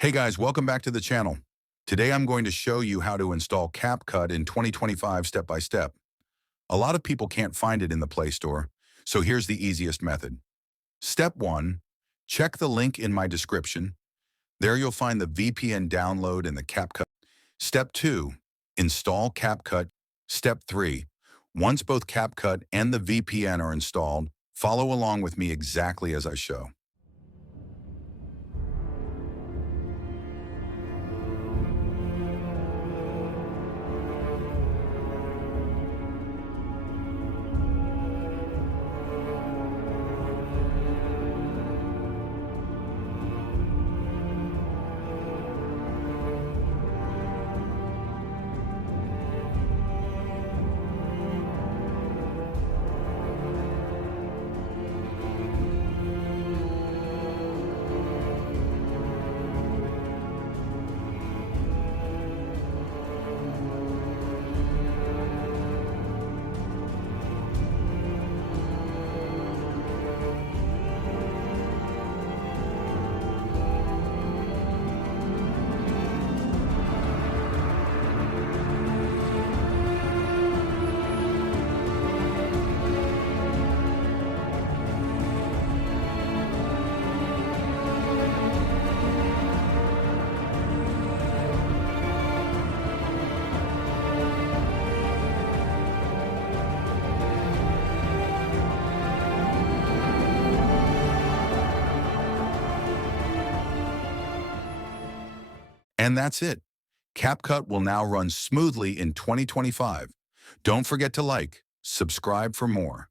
Hey guys, welcome back to the channel. Today I'm going to show you how to install CapCut in 2025 step by step. A lot of people can't find it in the Play Store, so here's the easiest method. Step 1, check the link in my description. There you'll find the VPN download and the CapCut. Step 2, install CapCut. Step 3, once both CapCut and the VPN are installed, follow along with me exactly as I show. And that's it. CapCut will now run smoothly in 2025. Don't forget to like, subscribe for more.